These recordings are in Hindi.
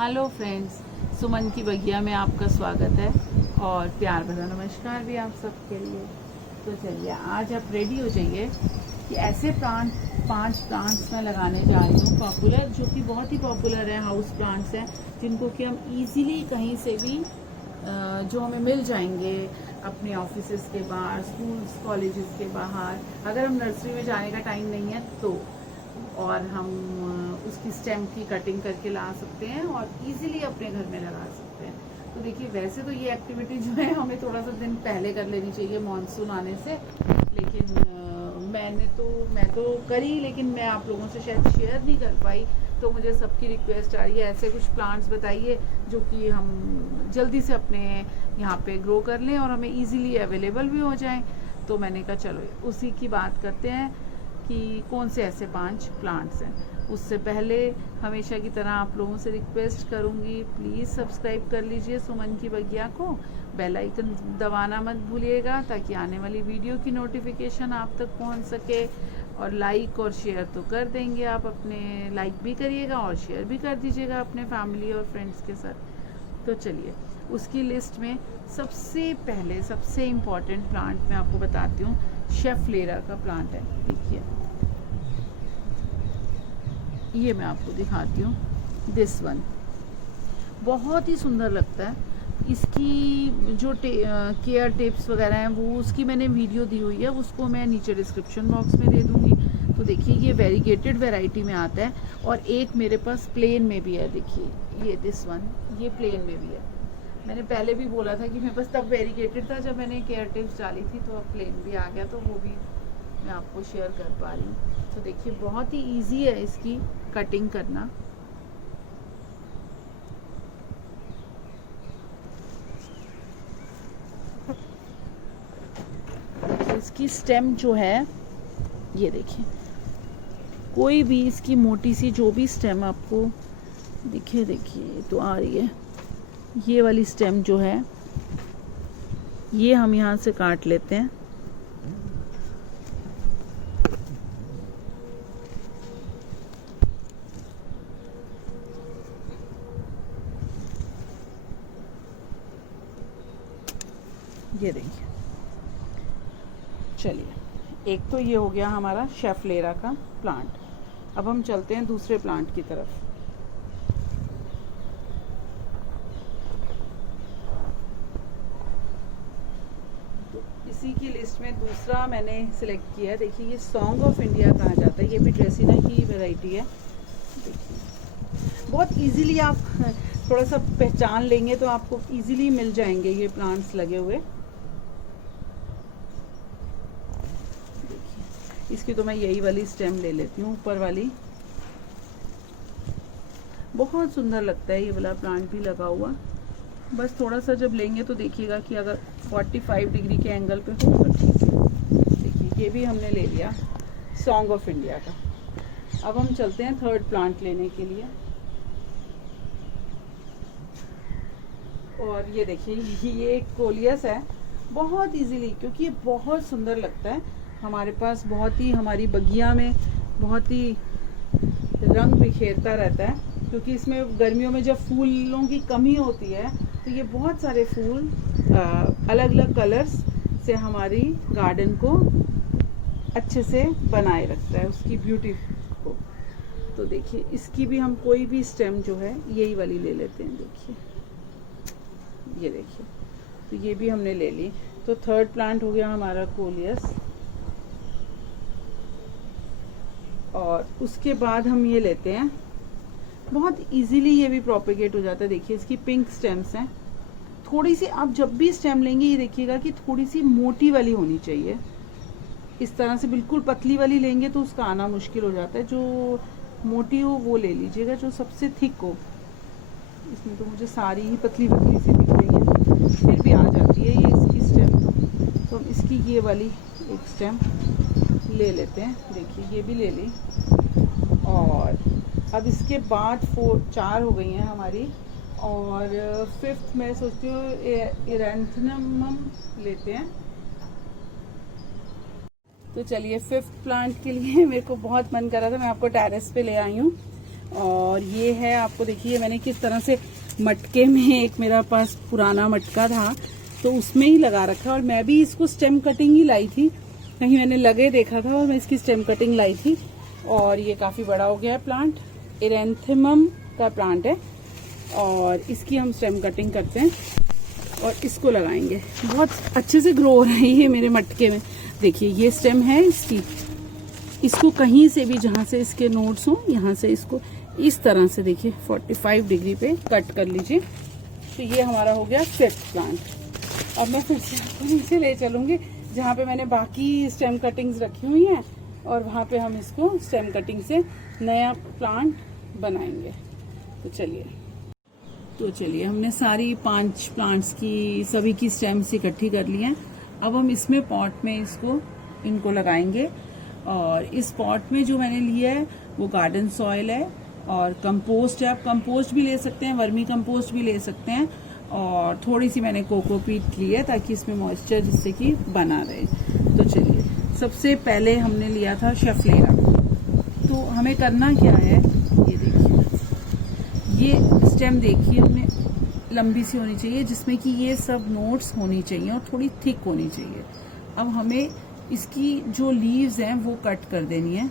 हेलो फ्रेंड्स, सुमन की बगिया में आपका स्वागत है और प्यार भरा नमस्कार भी आप सबके लिए। तो चलिए आज आप रेडी हो जाइए कि ऐसे 5 प्लांट्स मैं लगाने जा रही हूँ पॉपुलर, जो कि बहुत ही पॉपुलर है, हाउस प्लांट्स हैं जिनको कि हम इजीली कहीं से भी जो हमें मिल जाएंगे अपने ऑफिसेज के बाहर, स्कूल्स कॉलेजेस के बाहर। अगर हम नर्सरी में जाने का टाइम नहीं है तो और हम उसकी स्टेम की कटिंग करके ला सकते हैं और इजीली अपने घर में लगा सकते हैं। तो देखिए, वैसे तो ये एक्टिविटी जो है हमें थोड़ा सा दिन पहले कर लेनी चाहिए मॉनसून आने से, लेकिन मैं तो करी, लेकिन मैं आप लोगों से शायद शेयर नहीं कर पाई। तो मुझे सबकी रिक्वेस्ट आ रही है ऐसे कुछ प्लांट्स बताइए जो कि हम जल्दी से अपने यहाँ पे ग्रो कर लें और हमें इजीली अवेलेबल भी हो जाएं। तो मैंने कहा चलो उसी की बात करते हैं कि कौन से ऐसे 5 प्लांट्स हैं। उससे पहले हमेशा की तरह आप लोगों से रिक्वेस्ट करूंगी, प्लीज़ सब्सक्राइब कर लीजिए सुमन की बगिया को, बेल आइकन दबाना मत भूलिएगा ताकि आने वाली वीडियो की नोटिफिकेशन आप तक पहुंच सके। और लाइक और शेयर तो कर देंगे आप, अपने लाइक भी करिएगा और शेयर भी कर दीजिएगा अपने फैमिली और फ्रेंड्स के साथ। तो चलिए उसकी लिस्ट में सबसे पहले सबसे इम्पॉर्टेंट प्लांट मैं आपको बताती हूँ, शेफ लेरा का प्लांट है। देखिए ये मैं आपको दिखाती हूँ, दिस वन बहुत ही सुंदर लगता है। इसकी जो केयर टिप्स वगैरह हैं वो उसकी मैंने वीडियो दी हुई है, उसको मैं नीचे डिस्क्रिप्शन बॉक्स में दे दूँगी। तो देखिए ये वेरीगेटेड वैरायटी में आता है और एक मेरे पास प्लेन में भी है। देखिए ये दिस वन, ये प्लेन में भी है। मैंने पहले भी बोला था कि मेरे पास तब वेरीगेटेड था जब मैंने केयर टिप्स डाली थी, तो अब प्लेन भी आ गया, तो वो भी मैं आपको शेयर कर पा रही हूँ। तो देखिए बहुत ही इजी है इसकी कटिंग करना। इसकी स्टेम जो है ये देखिए, कोई भी इसकी मोटी सी जो भी स्टेम आपको दिखे, देखिए तो आ रही है। ये वाली स्टेम जो है ये हम यहाँ से काट लेते हैं। ये देखिए, चलिए एक तो ये हो गया हमारा शेफ लेरा का प्लांट। अब हम चलते हैं दूसरे प्लांट की तरफ। तो इसी की लिस्ट में दूसरा मैंने सिलेक्ट किया है। देखिए ये सॉन्ग ऑफ इंडिया कहा जाता है, ये भी ड्रेसिना की वैरायटी है। देखिए बहुत इजीली आप थोड़ा सा पहचान लेंगे तो आपको इजीली मिल जाएंगे ये प्लांट्स लगे हुए। इसकी तो मैं यही वाली स्टेम ले लेती हूँ, ऊपर वाली। बहुत सुंदर लगता है ये वाला प्लांट भी लगा हुआ। बस थोड़ा सा जब लेंगे तो देखिएगा कि अगर 45 डिग्री के एंगल पे हो तो ठीक है। देखिए ये भी हमने ले लिया सॉन्ग ऑफ इंडिया का। अब हम चलते हैं थर्ड प्लांट लेने के लिए। और ये देखिए ये एक कोलियस है, बहुत इजीली, क्योंकि ये बहुत सुंदर लगता है। हमारे पास बहुत ही, हमारी बगिया में बहुत ही रंग बिखेरता रहता है, क्योंकि इसमें गर्मियों में जब फूलों की कमी होती है तो ये बहुत सारे फूल अलग अलग कलर्स से हमारी गार्डन को अच्छे से बनाए रखता है, उसकी ब्यूटी को। तो देखिए इसकी भी हम कोई भी स्टेम जो है यही वाली ले लेते हैं। देखिए ये देखिए, तो ये भी हमने ले ली। तो थर्ड प्लांट हो गया हमारा कोलियस। और उसके बाद हम ये लेते हैं, बहुत इजीली ये भी प्रोपेगेट हो जाता है। देखिए इसकी पिंक स्टेम्स हैं। थोड़ी सी आप जब भी स्टेम लेंगे ये देखिएगा कि थोड़ी सी मोटी वाली होनी चाहिए। इस तरह से बिल्कुल पतली वाली लेंगे तो उसका आना मुश्किल हो जाता है। जो मोटी हो वो ले लीजिएगा, जो सबसे थिक हो। इसमें तो मुझे सारी ही पतली पतली सी दिख रही है, फिर भी आ जाती है ये इसकी स्टेम। तो हम इसकी ये वाली एक स्टेम ले लेते हैं। देखिए ये भी ले ली। और अब इसके बाद 4 हो गई हैं हमारी, और 5th मैं सोचती हूँ एरेंथनम लेते हैं। तो चलिए 5th प्लांट के लिए मेरे को बहुत मन कर रहा था, मैं आपको टेरेस पे ले आई हूँ। और ये है, आपको देखिए मैंने किस तरह से मटके में, एक मेरा पास पुराना मटका था तो उसमें ही लगा रखा, और मैं भी इसको स्टेम कटिंग ही लाई थी, कहीं मैंने लगे देखा था और मैं इसकी स्टेम कटिंग लाई थी। और ये काफी बड़ा हो गया है प्लांट, एरेंथेमम का प्लांट है, और इसकी हम स्टेम कटिंग करते हैं और इसको लगाएंगे। बहुत अच्छे से ग्रो हो रही है मेरे मटके में। देखिए ये स्टेम है इसकी, इसको कहीं से भी जहां से इसके नोड्स हो, यहाँ से इसको इस तरह से देखिए 45 डिग्री पे कट कर लीजिए। तो ये हमारा हो गया 5th प्लांट। अब मैं फिर से आपको नीचे ले चलूंगी जहाँ पे मैंने बाकी स्टेम कटिंग्स रखी हुई हैं, और वहाँ पे हम इसको स्टेम कटिंग से नया प्लांट बनाएंगे। तो चलिए हमने सारी 5 प्लांट्स की, सभी की स्टेम्स इकट्ठी कर ली हैं। अब हम इसमें पॉट में इनको लगाएंगे। और इस पॉट में जो मैंने लिया है वो गार्डन सॉइल है और कंपोस्ट है। आप कंपोस्ट भी ले सकते हैं, वर्मी कंपोस्ट भी ले सकते हैं, और थोड़ी सी मैंने कोकोपीट ली है ताकि इसमें मॉइस्चर जिससे कि बना रहे। तो चलिए, सबसे पहले हमने लिया था शेफलेरा। तो हमें करना क्या है, ये देखिए, ये स्टेम देखिए हमने लंबी सी होनी चाहिए जिसमें कि ये सब नोट्स होनी चाहिए और थोड़ी थिक होनी चाहिए। अब हमें इसकी जो लीव्स हैं वो कट कर देनी है।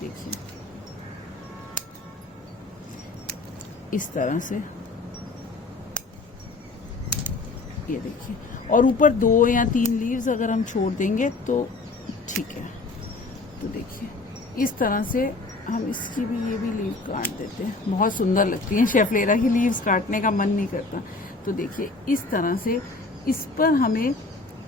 देखिए इस तरह से, ये देखिए, और ऊपर 2 या 3 लीव्स अगर हम छोड़ देंगे तो ठीक है। तो देखिए इस तरह से हम इसकी भी, ये भी लीव काट देते हैं, बहुत सुंदर लगती हैं। शेफलेरा की लीव्स काटने का मन नहीं करता। तो देखिए इस तरह से इस पर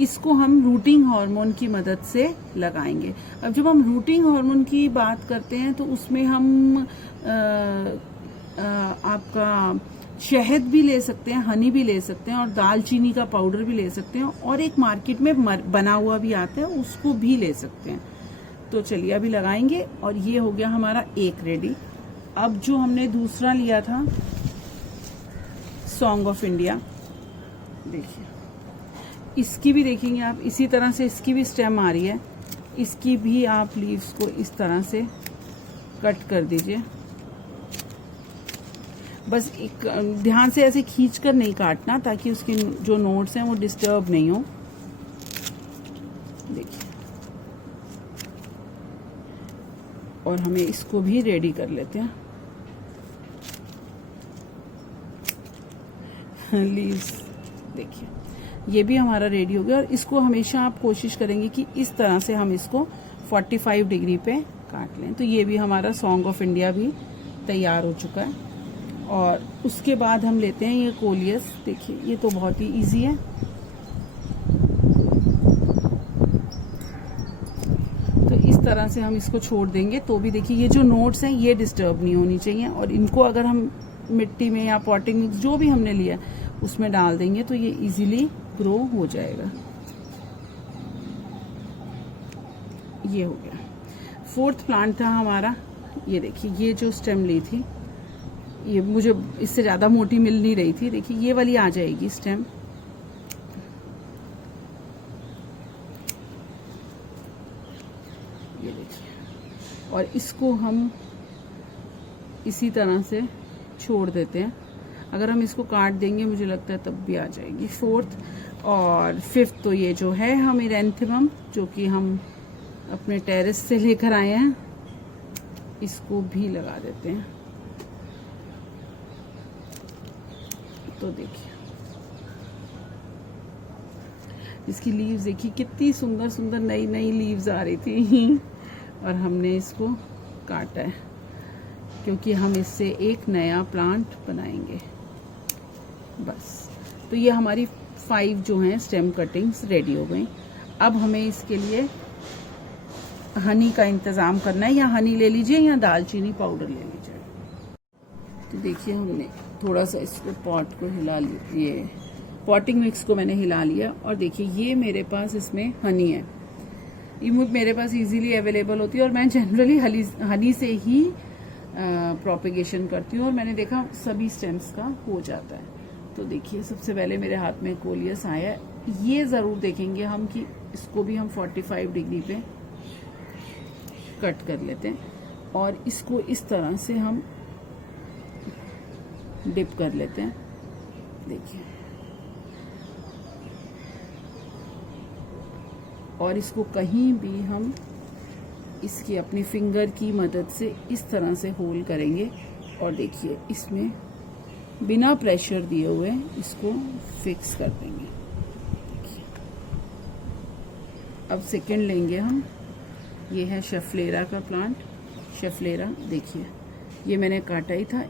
इसको हम रूटिंग हार्मोन की मदद से लगाएंगे। अब जब हम रूटिंग हार्मोन की बात करते हैं तो उसमें हम आपका शहद भी ले सकते हैं, हनी भी ले सकते हैं, और दालचीनी का पाउडर भी ले सकते हैं, और एक मार्केट में बना हुआ भी आता है उसको भी ले सकते हैं। तो चलिए अभी लगाएंगे। और ये हो गया हमारा एक रेडी। अब जो हमने दूसरा लिया था सॉन्ग ऑफ इंडिया, देखिए इसकी भी देखेंगे आप, इसी तरह से इसकी भी स्टेम आ रही है। इसकी भी आप लीव्स को इस तरह से कट कर दीजिए। बस एक ध्यान से ऐसे खींचकर नहीं काटना ताकि उसकी जो नोट्स हैं वो डिस्टर्ब नहीं हो। देखिए, और हमें इसको भी रेडी कर लेते हैं। लीव्स देखिए, ये भी हमारा रेडी हो गया। और इसको हमेशा आप कोशिश करेंगे कि इस तरह से हम इसको 45 डिग्री पे काट लें। तो ये भी हमारा सॉन्ग ऑफ इंडिया भी तैयार हो चुका है। और उसके बाद हम लेते हैं ये कोलियस। देखिए ये तो बहुत ही इजी है। तो इस तरह से हम इसको छोड़ देंगे तो भी देखिए ये जो नोट्स हैं ये डिस्टर्ब नहीं होनी चाहिए। और इनको अगर हम मिट्टी में या पॉटिंग मिक्स जो भी हमने लिया उसमें डाल देंगे तो ये इजीली ग्रो हो जाएगा। ये हो गया। 4th प्लांट था हमारा। ये देखिए, ये जो स्टेम ली थी, ये मुझे इससे ज्यादा मोटी मिल नहीं रही थी। देखिए ये वाली आ जाएगी स्टेम। ये देखिए, और इसको हम इसी तरह से छोड़ देते हैं। अगर हम इसको काट देंगे मुझे लगता है तब भी आ जाएगी। 4th और 5th तो ये जो है हम एरेंथेमम, जो कि हम अपने टेरेस से लेकर आए हैं, इसको भी लगा देते हैं। तो देखिए इसकी लीव्स देखिए कितनी सुंदर सुंदर नई नई लीव्स आ रही थी। और हमने इसको काटा है क्योंकि हम इससे एक नया प्लांट बनाएंगे। बस, तो ये हमारी 5 जो हैं स्टेम कटिंग्स रेडी हो गई। अब हमें इसके लिए हनी का इंतज़ाम करना है। या हनी ले लीजिए या दालचीनी पाउडर ले लीजिए। तो देखिए हमने थोड़ा सा इसको पॉट को हिला लिया, ये पॉटिंग मिक्स को मैंने हिला लिया। और देखिए ये मेरे पास इसमें हनी है। ये मेरे पास इजीली अवेलेबल होती है और मैं जनरली हनी से ही प्रोपेगेशन करती हूँ। और मैंने देखा सभी स्टेम्स का हो जाता है। तो देखिए सबसे पहले मेरे हाथ में कोलियस आया। ये ज़रूर देखेंगे हम कि इसको भी हम 45 डिग्री पे कट कर लेते हैं। और इसको इस तरह से हम डिप कर लेते हैं। देखिए, और इसको कहीं भी हम इसकी अपनी फिंगर की मदद से इस तरह से होल्ड करेंगे और देखिए इसमें बिना प्रेशर दिए हुए इसको फिक्स कर देंगे। देखिए, अब सेकंड लेंगे हम। ये है शेफलेरा का प्लांट। शेफलेरा देखिए, ये मैंने काटा ही था।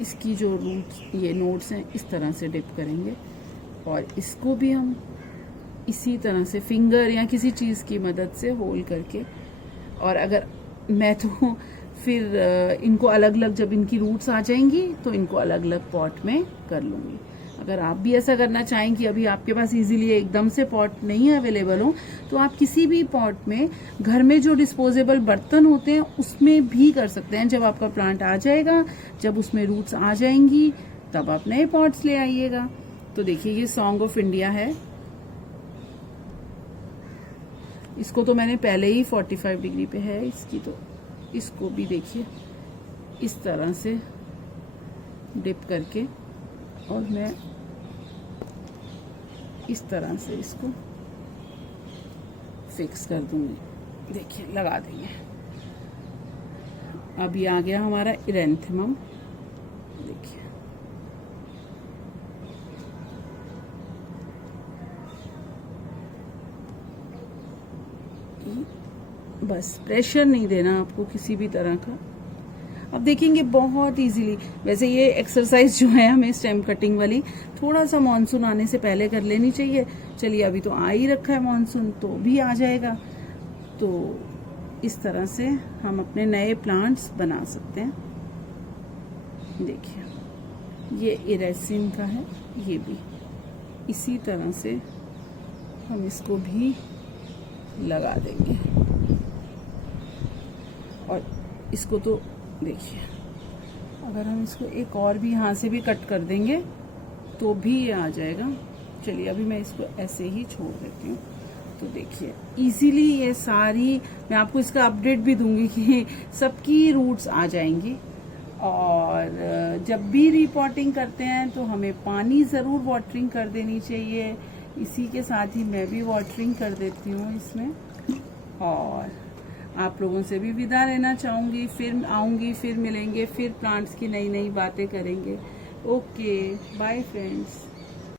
इसकी जो रूट्स, ये नोड्स हैं, इस तरह से डिप करेंगे और इसको भी हम इसी तरह से फिंगर या किसी चीज़ की मदद से होल्ड करके, और अगर मैं तो फिर इनको अलग अलग, जब इनकी रूट्स आ जाएंगी तो इनको अलग अलग पॉट में कर लूँगी। अगर आप भी ऐसा करना चाहें कि अभी आपके पास इजीली एकदम से पॉट नहीं अवेलेबल हो, तो आप किसी भी पॉट में, घर में जो डिस्पोजेबल बर्तन होते हैं उसमें भी कर सकते हैं। जब आपका प्लांट आ जाएगा, जब उसमें रूट्स आ जाएंगी, तब आप नए पॉट्स ले आइएगा। तो देखिए, ये सॉन्ग ऑफ इंडिया है। इसको तो मैंने पहले ही 45 डिग्री पे है इसकी, तो इसको भी देखिए इस तरह से डिप करके, और मैं इस तरह से इसको फिक्स कर दूंगी। देखिए, लगा देंगे। अब ये आ गया हमारा इरेंथेमम। देखिए, बस प्रेशर नहीं देना आपको किसी भी तरह का। अब देखेंगे बहुत इजीली। वैसे ये एक्सरसाइज जो है हमें स्टेम कटिंग वाली, थोड़ा सा मानसून आने से पहले कर लेनी चाहिए। चलिए, अभी तो आ ही रखा है मानसून, तो भी आ जाएगा। तो इस तरह से हम अपने नए प्लांट्स बना सकते हैं। देखिए, ये इरेसिन का है, ये भी इसी तरह से हम इसको भी लगा देंगे। और इसको तो देखिए, अगर हम इसको एक और भी यहाँ से भी कट कर देंगे तो भी ये आ जाएगा। चलिए, अभी मैं इसको ऐसे ही छोड़ देती हूँ। तो देखिए, इजीली ये सारी, मैं आपको इसका अपडेट भी दूंगी कि सबकी रूट्स आ जाएंगी। और जब भी रिपोर्टिंग करते हैं तो हमें पानी ज़रूर वाटरिंग कर देनी चाहिए। इसी के साथ ही मैं भी वाटरिंग कर देती हूँ इसमें। और आप लोगों से भी विदा लेना चाहूँगी। फिर आऊँगी, फिर मिलेंगे, फिर प्लांट्स की नई नई बातें करेंगे। Okay, bye friends.